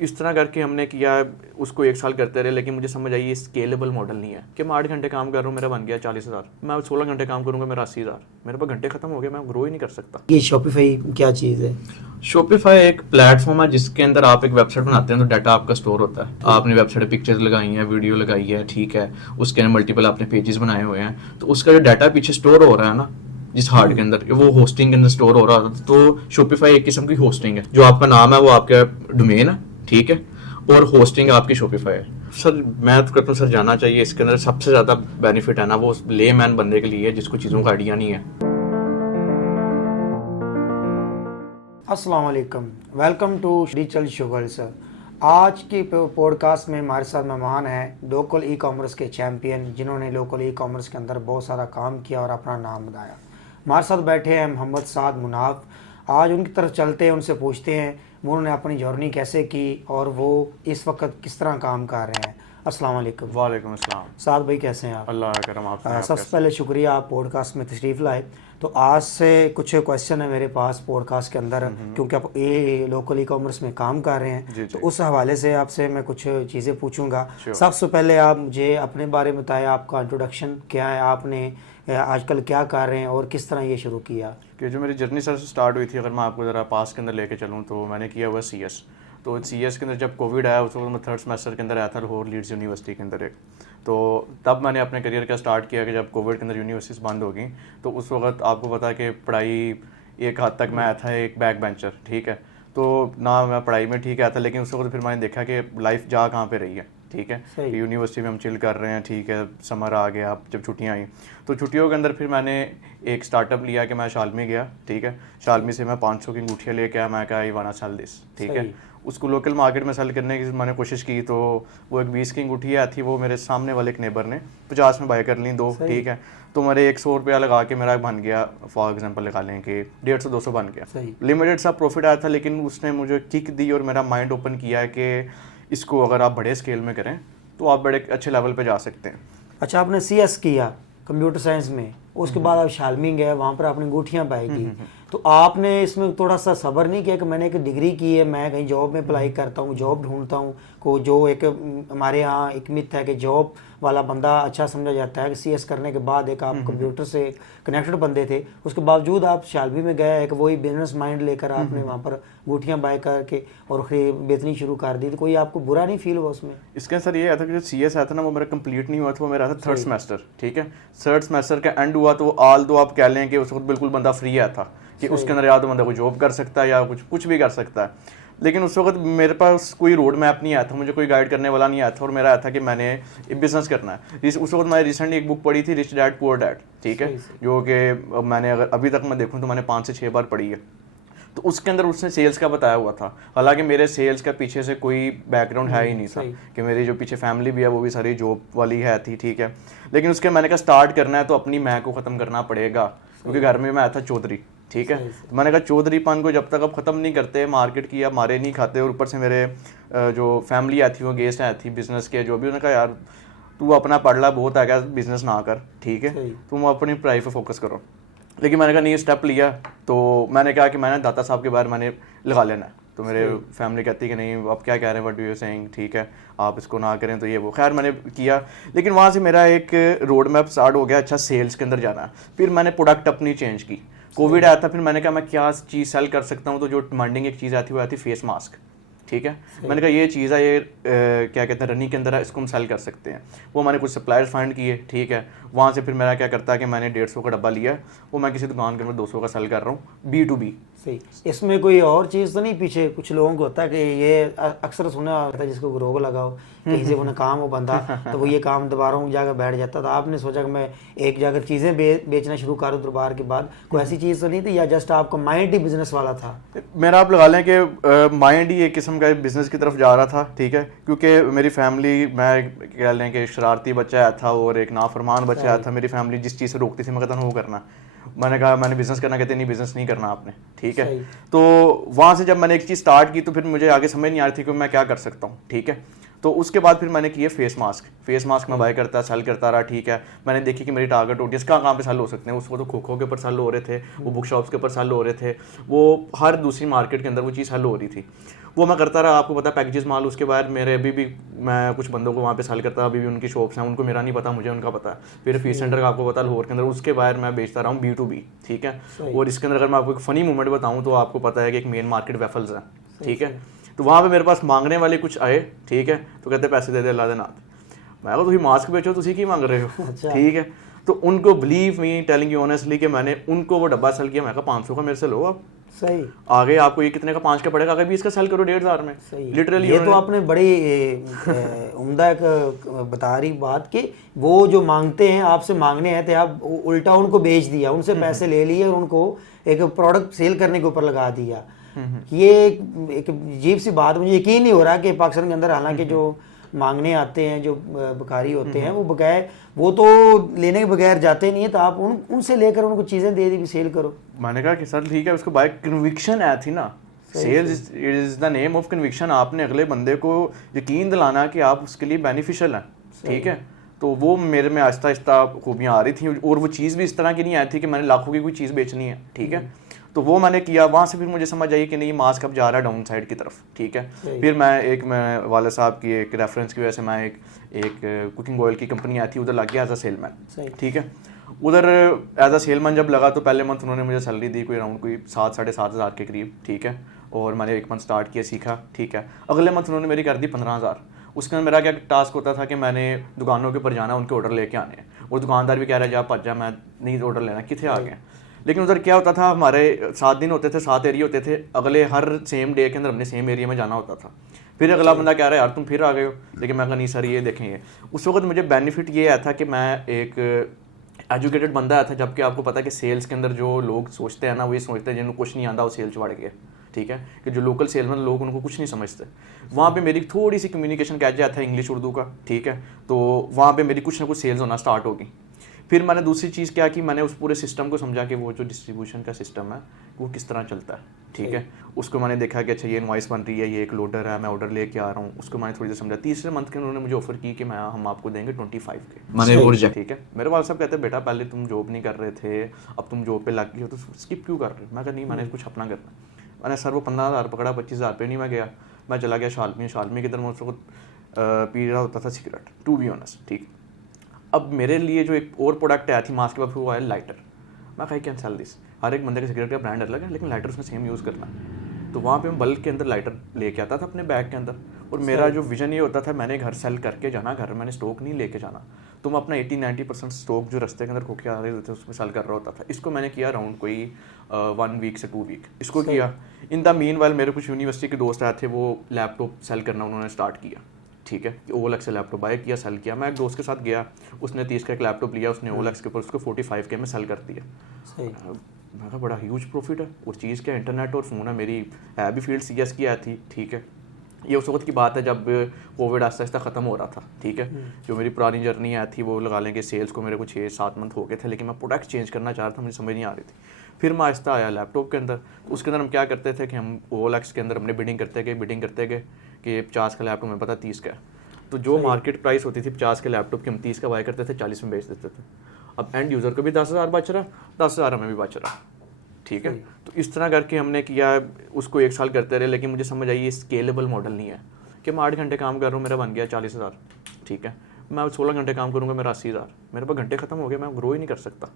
इस तरह करके हमने किया, उसको 1 साल करते रहे, लेकिन मुझे समझ आई ये स्केलेबल मॉडल नहीं है कि मैं 8 घंटे काम कर रहा हूँ मेरा बन गया 40,000, मैं 16 घंटे काम करूँगा मेरा 80,000, मेरे पास घंटे खत्म हो गए, मैं ग्रो ही नहीं कर सकता। ये शॉपिफाई क्या चीज़ है? शॉपिफाई एक प्लेटफॉर्म है जिसके अंदर आप एक वेबसाइट बनाते हैं तो डाटा आपका स्टोर होता है। आपने वेबसाइट पे पिक्चर्स लगाई हैं, वीडियो लगाई है, ठीक है, उसके अंदर मल्टीपल आपने पेजेस बनाए हुए हैं, तो उसका जो डाटा पीछे स्टोर हो रहा है ना जिस हार्ड के अंदर, वो होस्टिंग के अंदर स्टोर हो रहा था। तो शॉपिफाई एक किस्म की होस्टिंग है, जो आपका नाम है वो आपका डोमेन है, ठीक है, और होस्टिंग आपकी शॉपिफाई है। सर मैं तो कहता हूँ सर जाना चाहिए, इसके अंदर सबसे ज़्यादा बेनिफिट है ना वो ले मैन बंदे के लिए जिसको चीज़ों का आइडिया नहीं है। अस्सलाम वालेकुम, welcome to digital sugar. Sir आज की पॉडकास्ट में हमारे साथ मेहमान हैं लोकल ई कॉमर्स के चैम्पियन, जिन्होंने लोकल ई कॉमर्स के अंदर बहुत सारा काम किया और अपना नाम बनाया। हमारे साथ बैठे हैं मोहम्मद साद मुनाफ। आज उनकी तरफ चलते हैं, उनसे पूछते हैं उन्होंने अपनी जर्नी कैसे की और वो इस वक्त किस तरह काम कर रहे हैं। अस्सलाम वालेकुम। वालेकुम अस्सलाम। साद भाई कैसे हैं आप? अल्लाह का करम। आप सबसे पहले शुक्रिया आप पॉडकास्ट में तशरीफ़ लाए। तो आज से कुछ क्वेश्चन है मेरे पास पॉडकास्ट के अंदर, क्योंकि आप ये लोकल ई कॉमर्स में काम कर रहे हैं, तो उस हवाले से आपसे मैं कुछ चीज़ें पूछूंगा। सबसे पहले आप मुझे अपने बारे में बताएं, आपका इंट्रोडक्शन क्या है, आपने आजकल क्या कर रहे हैं और किस तरह ये शुरू किया? कि जो मेरी जर्नी सर स्टार्ट हुई थी, अगर मैं आपको ज़रा पास के अंदर लेके चलूँ तो मैंने किया हुआ CS। तो CS के अंदर जब कोविड आया उस वक्त मैं 3rd सेमेस्टर के अंदर आया था लाहौर लीड्स यूनिवर्सिटी के अंदर एक। तो तब मैंने अपने करियर का स्टार्ट किया कि जब कोविड के अंदर यूनिवर्सिटीज़ बंद हो गई, तो उस वक्त आपको पता है कि पढ़ाई एक हद तक मैं आया था एक बैक बेंचर, ठीक है, तो ना मैं पढ़ाई में ठीक आया था, लेकिन उस वक्त फिर मैंने देखा कि लाइफ जा कहाँ पे रही है, ठीक है, यूनिवर्सिटी में हम चिल कर रहे हैं, ठीक है, समर आ गया, जब छुट्टियाँ आई तो छुट्टियों के अंदर फिर मैंने एक स्टार्टअप लिया कि मैं शालमी गया, ठीक है, शालमी से मैं 500 की अंगूठियाँ लेके आया, मैं कहा आई वाना सेल दिस, ठीक है, उसको लोकल मार्केट में सेल करने की मैंने कोशिश की। तो वो एक 20 की अंगूठी थी, वो मेरे सामने वाले एक नेबर ने 50 में बाय कर ली 2, ठीक है, तो मेरे 100 रुपया लगा के मेरा बन गया, फॉर एग्जांपल लगा लें कि 150-200 बन गया, लिमिटेड सा प्रॉफिट आया था, लेकिन उसने मुझे किक दी और मेरा माइंड ओपन किया कि इसको अगर आप बड़े स्केल में करें तो आप बड़े अच्छे लेवल पे जा सकते हैं। अच्छा, आपने CS किया कंप्यूटर साइंस में, उसके बाद आप शालमी गए, वहाँ पर आपने अंगूठियाँ पाई की, तो आपने इसमें थोड़ा सा सब्र नहीं किया कि मैंने एक डिग्री की है, मैं कहीं जॉब में अप्लाई करता हूँ, जॉब ढूंढता हूँ को, जो एक हमारे यहाँ एक मिथ है कि जॉब वाला बंदा अच्छा समझा जाता है कि CS करने के बाद एक आप कंप्यूटर से कनेक्टेड बंदे थे, उसके बावजूद आप शालमी में गए, एक वही बिजनेस माइंड लेकर आपने वहाँ पर अंगूठियाँ बाय करके और फिर बेचनी शुरू कर दी, तो कोई आपको बुरा नहीं फील हुआ उसमें? इसका सर ये आया था कि जो CS आया था ना वो मेरा कंप्लीट नहीं हुआ था, वो मेरा था 3rd सेमेस्टर, ठीक है, 3rd सेमेस्टर का एंड हुआ, तो ऑल दो आप कह लें कि उस वक्त बिल्कुल बंदा फ्री आया था कि उसके अंदर या तो बंदा कोई जॉब कर सकता है या कुछ भी कर सकता है, लेकिन उस वक्त मेरे पास कोई रोड मैप नहीं आया था, मुझे कोई गाइड करने वाला नहीं आया था, और मेरा आया था कि मैंने बिजनेस करना है। उस वक्त मैंने रिसेंटली एक बुक पढ़ी थी, रिच डैड पुअर डैड, ठीक है, जो कि मैंने अगर अभी तक मैं देखूँ तो मैंने 5 से 6 बार पढ़ी है। तो उसके अंदर उसने सेल्स का बताया हुआ था, हालांकि मेरे सेल्स का पीछे से कोई बैकग्राउंड है ही नहीं था, कि मेरी जो पीछे फैमिली भी है वो भी सारी जॉब वाली है थी, ठीक है, लेकिन उसके मैंने कहा स्टार्ट करना है तो अपनी मैं को ख़त्म करना पड़ेगा, क्योंकि घर में मैं आया था चौधरी, ठीक है, तो मैंने कहा चौधरीपन को जब तक आप ख़त्म नहीं करते, मार्केट की आप मारे नहीं खाते, और ऊपर से मेरे जो फैमिली आई थी वो गेस्ट आई थी बिजनेस के जो भी, उन्होंने कहा यार तू अपना पढ़ ला, बहुत है क्या, बिजनेस ना कर, ठीक है, तुम अपनी पढ़ाई पर फोकस करो। लेकिन मैंने कहा नहीं, स्टेप लिया, तो मैंने कहा कि मैंने दाता साहब के बारे में मैंने लगा लेना है, तो मेरे फैमिली कहती कि नहीं आप क्या कह रहे हैं, व्हाट डू यू सेइंग, ठीक है, आप इसको ना करें तो ये वो, खैर मैंने किया, लेकिन वहाँ से मेरा एक रोड मैप स्टार्ट हो गया, अच्छा सेल्स के अंदर जाना। फिर मैंने प्रोडक्ट अपनी चेंज की, कोविड आया था, फिर मैंने कहा मैं क्या चीज़ सेल कर सकता हूँ, तो जो डिमांडिंग एक चीज़ आती है वो आती फेस मास्क, ठीक है, मैंने कहा ये चीज़ है, ये क्या कहते हैं रनिंग के अंदर है, इसको हम सेल कर सकते हैं। वो मैंने कुछ सप्लायर्स फाइंड किए, ठीक है, वहाँ से फिर मेरा क्या करता है कि मैंने 150 का डब्बा लिया, वो मैं किसी दुकान के अंदर 200 का सेल कर रहा हूँ, B2B। सही, इसमें कोई और चीज़ तो नहीं पीछे? कुछ लोगों को होता है कि ये अक्सर सुना होता है जिसको रोग लगाओ, कहीं से उन्हें काम हो बंदा तो वो ये काम दोबारा जाकर बैठ जाता, तो आपने सोचा कि मैं एक जगह चीज़ें बेचना शुरू करूँ दोबारा के बाद, कोई ऐसी चीज़ तो नहीं थी, या जस्ट आपका माइंड ही बिजनेस वाला था? मेरा आप लगा लें कि माइंड ही एक किस्म का बिजनेस की तरफ जा रहा था, ठीक है, क्योंकि मेरी फैमिली, मैं कह लें कि शरारती बच्चा आया था और एक नाफरमान बच्चा आया था, मेरी फैमिली जिस चीज़ से रोकती थी मैं कहता वो करना, मैंने कहा मैंने बिजनेस करना, कहते नहीं बिजनेस नहीं करना आपने, ठीक है, तो वहाँ से जब मैंने एक चीज़ स्टार्ट की तो फिर मुझे आगे समझ नहीं आ रही थी कि मैं क्या कर सकता हूँ, ठीक है, तो उसके बाद फिर मैंने किए फेस मास्क मैं बाय करता सेल करता रहा, ठीक है। मैंने देखी कि मेरी टारगेट ऑडियंस कहाँ पे सेल हो सकते हैं। उसको तो खो के ऊपर सेल हो रहे थे, वो बुक शॉप्स के ऊपर सेल हो रहे थे, वो हर दूसरी मार्केट के अंदर वो चीज़ सेल हो रही थी। वो मैं करता रहा, आपको पता पैकेजेस माल। उसके बाद मेरे अभी भी मैं कुछ बंदों को वहाँ पे सेल करता, अभी भी उनकी शॉप्स हैं, उनको मेरा नहीं पता, मुझे उनका पता है। फिर फीस सेंटर का आपको पता लाहौर के अंदर, उसके बाद मैं बेचता रहा हूँ B2B, ठीक है। और इसके अंदर अगर मैं आपको एक फ़नी मोमेंट बताऊँ तो आपको पता है कि एक मेन मार्केट वेफल्स है, ठीक है। तो वहाँ पे मेरे पास मांगने वाले कुछ आए, ठीक है, तो कहते पैसे दे दे अल्लाह दे नाथ। मैं तुम मास्क बेचो, तुम की मांग रहे हो, ठीक है। तो उनको believe me telling you honestly कि मैंने उनको वो डब्बा सेल किया। मैं कहा 500 का मेरे से लो आप, सही आगे आपको ये कितने का 5 का पड़ेगा, आगे 20 का सेल करो 1,500 में। लिटरली ये तो आपने बड़ी उम्दा एक बता रही बात कि वो जो मांगते हैं आपसे मांगने हैं थे, आप उल्टा उनको बेच दिया, उनसे पैसे ले लिए और उनको एक प्रोडक्ट सेल करने के ऊपर लगा दिया। ये एक अजीब सी बात, मुझे यकीन नहीं हो रहा कि पाकिस्तान के अंदर हालांकि जो मांगने आते हैं, जो बकारी होते हैं, वो बगैर वो तो लेने के बगैर जाते नहीं है, तो आप उनसे लेकर उनको चीज़ें दे दी सेल करो। मैंने कहा कि सर ठीक है, उसको बाय कन्विक्शन है थी ना, sales is the name of conviction. आपने अगले बंदे को यकीन दिलाना कि आप उसके लिए बेनिफिशियल हैं, ठीक है। तो वो मेरे में आहिस्ता आहिस्ता खूबियाँ आ रही थी, और वो चीज़ भी इस तरह की नहीं आई थी कि मैंने लाखों की कोई चीज़ बेचनी है, ठीक है। तो वो मैंने किया, वहाँ से फिर मुझे समझ आई कि नहीं मास्क अब जा रहा है डाउन साइड की तरफ, ठीक है। फिर मैं वाले साहब की एक रेफरेंस की वजह से मैं एक कुकिंग ऑयल की कंपनी आई थी, उधर लग गया एज अ सेलमैन, ठीक है। उधर एज अ सेलमैन जब लगा तो पहले मंथ उन्होंने मुझे सैलरी दी कोई अराउंड कोई 7-7,500 के करीब, ठीक है। और मैंने 1 मंथ स्टार्ट किया, सीखा, ठीक है। अगले मंथ उन्होंने मेरी कर दी 15,000। उसके अंदर मेरा क्या टास्क होता था कि मैंने दुकानों के ऊपर जाना, उनके ऑर्डर लेके आने हैं, और दुकानदार भी कह रहा है जा भज जा, मैं नहीं ऑर्डर लेना, कितने आ गए। लेकिन उधर क्या होता था, हमारे 7 दिन होते थे, 7 एरिया होते थे, अगले हर सेम डे के अंदर हमने सेम एरिया में जाना होता था। फिर अगला बंदा कह रहा है यार तुम फिर आ गए हो, लेकिन मैं कहा नहीं सर ये देखेंगे। उस वक्त मुझे बेनिफिट ये आया था कि मैं एक एजुकेटेड बंदा आया था, जबकि आपको पता है कि सेल्स के अंदर जो लोग सोचते हैं ना, वो ये सोचते हैं जिनको कुछ नहीं आता वो सेल्स बढ़ गया, ठीक है, कि जो लोकल सेल्समैन लोग उनको कुछ नहीं समझते। वहाँ पे मेरी थोड़ी सी कम्युनिकेशन कैच जाता है इंग्लिश उर्दू का, ठीक है। तो वहाँ पे मेरी कुछ ना कुछ सेल्स होना स्टार्ट होगी। फिर मैंने दूसरी चीज़ क्या की, मैंने उस पूरे सिस्टम को समझा कि वो जो डिस्ट्रीब्यूशन का सिस्टम है वो किस तरह चलता है, ठीक है। उसको मैंने देखा कि अच्छा ये इनवॉइस बन रही है, ये एक लोडर है, मैं ऑर्डर लेके आ रहा हूँ, उसको मैंने थोड़ी देर समझा। तीसरे मंथ के उन्होंने मुझे ऑफर की कि हम आपको देंगे 25 के, मैंने ठीक है। मेरे वाले साहब कहते हैं बेटा पहले तुम जॉब नहीं कर रहे थे, अब तुम जॉब पे लग गए हो तो स्किप क्यों कर रहे हो। मैं कहा नहीं मैंने कुछ अपना करना। मैंने सर वो 15,000 पकड़ा, 25,000 पे नहीं मैं गया, मैं चला गया शालमी के इधर मैं उसको पी रहा होता था सिगरेट, टू बी ऑनेस्ट, ठीक। अब मेरे लिए जो एक और प्रोडक्ट आया थी मास्क के बाद वो आया लाइटर। मैं कहा कैन सेल दिस, हर एक बंदे के सिगरेट का ब्रांड अलग है, लेकिन लाइटर उसमें सेम यूज़ करना है। तो वहाँ पे मैं बल्क के अंदर लाइटर लेके आता था अपने बैग के अंदर, और मेरा जो विजन ये होता था मैंने घर सेल करके जाना, घर मैंने स्टॉक नहीं लेके जाना। तो मैं अपना 80-90% स्टॉक जो रास्ते के अंदर खोके आ रहे थे उसमें सेल कर रहा होता था। इसको मैंने किया अराउंड कोई 1 वीक से 2 वीक इसको किया। इन द मीन वाइल मेरे कुछ यूनिवर्सिटी के दोस्त आए थे, वो लैपटॉप सेल करना उन्होंने स्टार्ट किया, ठीक है। OLX से लैपटॉप बाय किया, सेल किया। मैं एक दोस्त के साथ गया, उसने 30 का एक लैपटॉप लिया, उसने OLX के ऊपर उसको 45 के में सेल कर दिया। मैं कहा बड़ा ह्यूज प्रॉफिट है। और चीज़ क्या इंटरनेट और फ़ोन है, मेरी है भी फील्ड CS की आई थी, ठीक है। ये उस वक्त की बात है जब कोविड आहिस्ता आहिस्ता ख़त्म हो रहा था, ठीक है। जो मेरी पुरानी जर्नी आई थी वो लगा लेंगे सेल्स को मेरे को 6-7 मंथ हो गए थे, लेकिन मैं प्रोडक्ट चेंज करना चाह रहा था, मुझे समझ नहीं आ रही थी। फिर मैं आहिस्ता आया लैपटॉप के अंदर। तो उसके अंदर हम क्या करते थे कि हम OLX के अंदर हमने बिडिंग करते गए कि 50 का लैपटॉप में पता 30 का है। तो जो मार्केट प्राइस होती थी 50 के लैपटॉप की, हम 30 का बाय करते थे, 40 में बेच देते थे। अब एंड यूज़र को भी 10,000 बच रहा, 10,000 हमें भी बच रहा, ठीक है। तो इस तरह करके हमने किया, उसको 1 साल करते रहे। लेकिन मुझे समझ आई ये स्केलेबल मॉडल नहीं है कि मैं 8 घंटे काम कर रहा हूँ मेरा बन गया 40,000, ठीक है। मैं 16 घंटे काम करूँगा मेरा 80,000, मेरे पास घंटे खत्म हो गए, मैं ग्रो ही नहीं कर सकता।